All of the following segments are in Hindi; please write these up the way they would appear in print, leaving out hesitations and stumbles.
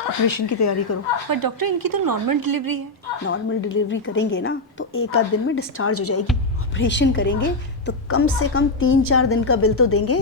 ऑपरेशन की तैयारी करो। पर डॉक्टर इनकी तो नॉर्मल डिलीवरी है। नॉर्मल डिलीवरी करेंगे ना तो एक आध दिन में डिस्चार्ज हो जाएगी। ऑपरेशन करेंगे तो कम से कम 3-4 दिन का बिल तो देंगे।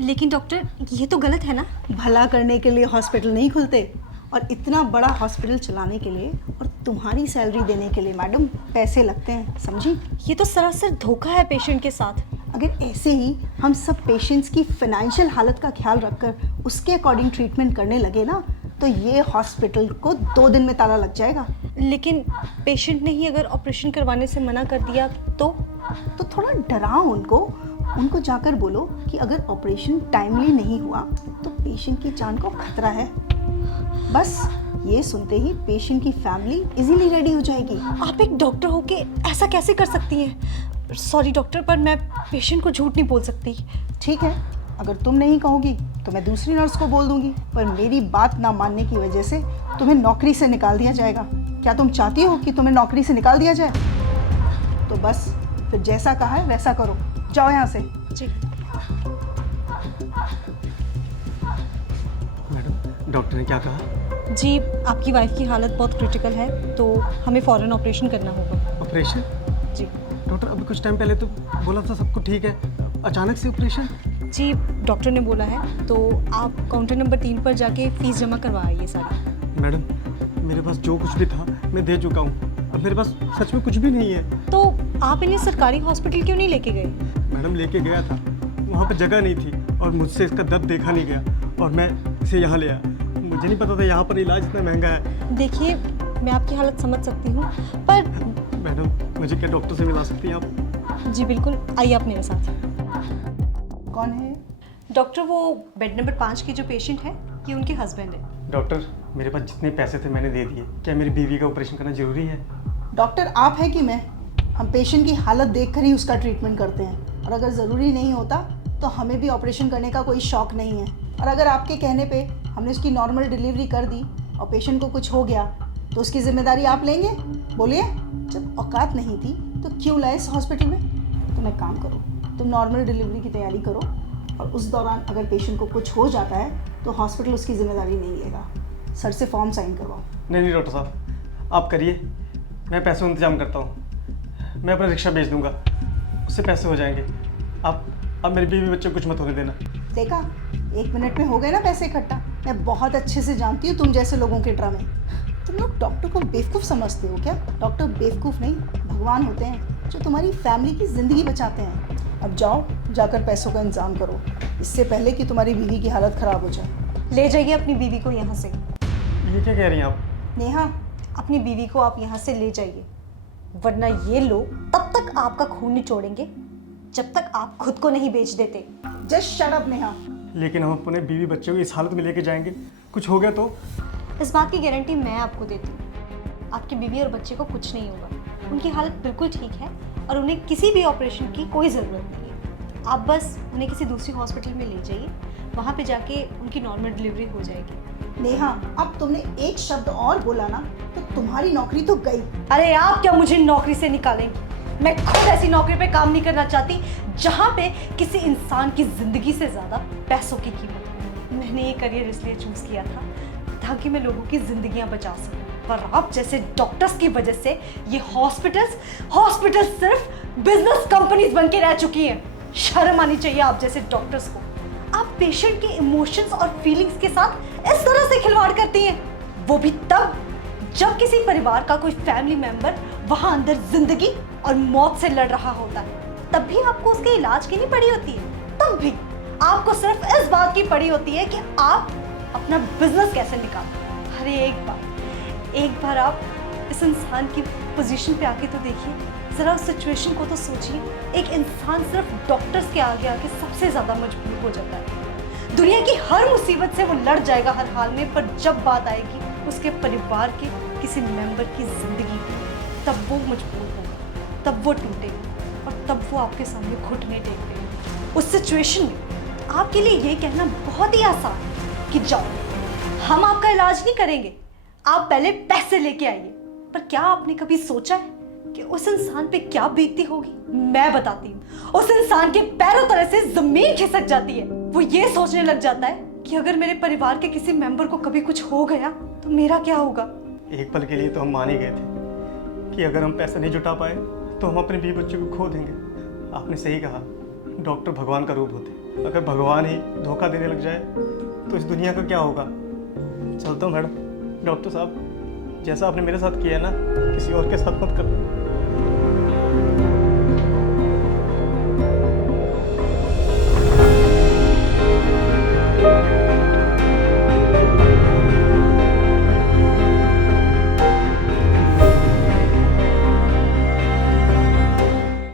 लेकिन डॉक्टर ये तो गलत है ना। भला करने के लिए हॉस्पिटल नहीं खुलते, और इतना बड़ा हॉस्पिटल चलाने के लिए और तुम्हारी सैलरी देने के लिए मैडम पैसे लगते हैं, समझी? ये तो सरासर धोखा है पेशेंट के साथ। अगर ऐसे ही हम सब पेशेंट्स की फाइनेंशियल हालत का ख्याल रखकर उसके अकॉर्डिंग ट्रीटमेंट करने लगे ना तो ये हॉस्पिटल को 2 दिन में ताला लग जाएगा। लेकिन पेशेंट ने ही अगर ऑपरेशन करवाने से मना कर दिया तो थोड़ा डराओ उनको जाकर बोलो कि अगर ऑपरेशन टाइमली नहीं हुआ तो पेशेंट की जान को खतरा है। बस ये सुनते ही पेशेंट की फैमिली इजीली रेडी हो जाएगी। आप एक डॉक्टर होके ऐसा कैसे कर सकती हैं? सॉरी डॉक्टर, पर मैं पेशेंट को झूठ नहीं बोल सकती। ठीक है, अगर तुम नहीं कहोगी तो मैं दूसरी नर्स को बोल दूंगी, पर मेरी बात ना मानने की वजह से तुम्हें नौकरी से निकाल दिया जाएगा। क्या तुम चाहती हो कि तुम्हें नौकरी से निकाल दिया जाए? तो बस फिर जैसा कहा है वैसा करो, जाओ यहाँ से। जी मैडम, डॉक्टर ने क्या कहा? जी, आपकी वाइफ की हालत बहुत क्रिटिकल है तो हमें फ़ौरन ऑपरेशन करना होगा। ऑपरेशन? जी डॉक्टर, अभी कुछ टाइम पहले तो बोला था सब कुछ ठीक है, अचानक से ऑपरेशन? जी, डॉक्टर ने बोला है तो आप काउंटर नंबर 3 पर जाके फ़ीस जमा करवा आइए सारी। मैडम, मेरे पास जो कुछ भी था मैं दे चुका हूँ, अब मेरे पास सच में कुछ भी नहीं है। तो आप इन्हें सरकारी हॉस्पिटल क्यों नहीं लेके गए? मैडम, लेके गया था, वहाँ पर जगह नहीं थी और मुझसे इसका दर्द देखा नहीं गया और मैं इसे यहाँ ले आया। मुझे नहीं पता था यहाँ पर इलाज इतना महंगा है। देखिए, मैं आपकी हालत समझ सकती हूँ, पर मैडम, मुझे क्या डॉक्टर से मिला सकती हैं आप? जी बिल्कुल, आइए आप मेरे साथ। कौन है? डॉक्टर, वो बेड नंबर 5 के जो पेशेंट है ये उनके हस्बैंड है। डॉक्टर, मेरे पास जितने पैसे थे मैंने दे दिए। क्या मेरी बीवी का ऑपरेशन करना जरूरी है? डॉक्टर आप है कि मैं? हम पेशेंट की हालत देखकर ही उसका ट्रीटमेंट करते हैं, और अगर ज़रूरी नहीं होता तो हमें भी ऑपरेशन करने का कोई शौक नहीं है। और अगर आपके कहने पे हमने उसकी नॉर्मल डिलीवरी कर दी और पेशेंट को कुछ हो गया तो उसकी जिम्मेदारी आप लेंगे? बोलिए, जब औकात नहीं थी तो क्यों लाए इस हॉस्पिटल में? तुम एक काम करो, तुम नॉर्मल डिलीवरी की तैयारी करो, और उस दौरान अगर पेशेंट को कुछ हो जाता है तो हॉस्पिटल उसकी जिम्मेदारी नहीं लेगा। सर से फॉर्म साइन करवाओ। नहीं डॉक्टर साहब, आप करिए, मैं पैसों का इंतजाम करता हूँ। मैं अपना रिक्शा बेच दूंगा, उससे पैसे हो जाएंगे। आप मेरी बीवी बच्चे को कुछ मत होने देना। देखा, 1 मिनट में हो गए ना पैसे इकट्ठा। मैं बहुत अच्छे से जानती हूँ तुम जैसे लोगों के ड्रामे। तुम लोग डॉक्टर को बेवकूफ़ समझते हो क्या? डॉक्टर बेवकूफ़ नहीं, भगवान होते हैं जो तुम्हारी फैमिली की ज़िंदगी बचाते हैं। अब जाओ, जाकर पैसों का इंतजाम करो, इससे पहले कि तुम्हारी बीवी की हालत ख़राब हो जाए। ले जाइए अपनी बीवी को यहाँ से। ये क्या कह रही हैं आप? नेहा, अपनी बीवी को आप यहाँ से ले जाइए, वरना ये लोग तब तक आपका खून निचोड़ेंगे जब तक आप खुद को नहीं बेच देते। Just shut up Neha. लेकिन हम अपने बीवी बच्चों को इस हालत में लेके जाएंगे, कुछ हो गया तो? इस बात की गारंटी मैं आपको देती हूँ, आपकी बीवी और बच्चे को कुछ नहीं होगा। उनकी हालत बिल्कुल ठीक है और उन्हें किसी भी ऑपरेशन की कोई ज़रूरत नहीं है। आप बस उन्हें किसी दूसरी हॉस्पिटल में ले जाइए, वहाँ पे जाके उनकी नॉर्मल डिलीवरी हो जाएगी। नेहा, अब तुमने एक शब्द और बोला ना तो तुम्हारी नौकरी तो गई। अरे आप क्या मुझे नौकरी से निकालेंगे? मैं खुद ऐसी नौकरी पे काम नहीं करना चाहती जहाँ पे किसी इंसान की ज़िंदगी से ज़्यादा पैसों की कीमत हो। मैंने ये करियर इसलिए चूज़ किया था ताकि मैं लोगों की ज़िंदगियाँ बचा सकूँ, पर आप जैसे डॉक्टर्स की वजह से ये हॉस्पिटल्स सिर्फ बिजनेस कंपनीज बन के रह चुकी हैं। शर्म आनी चाहिए आप जैसे डॉक्टर्स को। आप पेशेंट के इमोशंस और फीलिंग्स के साथ इस तरह से खिलवाड़ करती हैं, वो भी तब जब किसी परिवार का कोई फैमिली मेंबर वहां अंदर जिंदगी और मौत से लड़ रहा होता है। तब भी आपको उसके इलाज की नहीं पड़ी होती है, तब भी आपको सिर्फ इस बात की पड़ी होती है कि आप अपना बिजनेस कैसे निकालें। अरे एक बार आप इस इंसान की पोजीशन पे आके तो देखिए, जरा उस सिचुएशन को तो सोचिए। एक इंसान सिर्फ डॉक्टर्स के आगे आके सबसे ज्यादा मजबूर हो जाता है। दुनिया की हर मुसीबत से वो लड़ जाएगा हर हाल में, पर जब बात आएगी उसके परिवार के किसी मेंबर की जिंदगी की, तब वो मजबूर होगा, तब वो टूटेगा और तब वो आपके सामने घुटने टेक देगा। उस सिचुएशन में आपके लिए ये कहना बहुत ही आसान है कि जाओ, हम आपका इलाज नहीं करेंगे, आप पहले पैसे लेके आइए। पर क्या आपने कभी सोचा है कि उस इंसान पे क्या बीतती होगी? मैं बताती हूँ। उस इंसान के पैरों तले से जमीन खिसक जाती है। वो ये सोचने लग जाता है कि अगर मेरे परिवार के किसी मेंबर को कभी कुछ हो गया तो मेरा क्या होगा। एक पल के लिए तो हम मान ही गए थे कि अगर हम पैसा नहीं जुटा पाए तो हम अपने बीवी बच्चों को खो देंगे। आपने सही कहा, डॉक्टर भगवान का रूप होते। अगर भगवान ही धोखा देने लग जाए तो इस दुनिया का क्या होगा। चलता हूँ मैडम। डॉक्टर साहब, जैसा आपने मेरे साथ किया है ना, किसी और के साथ मत करना।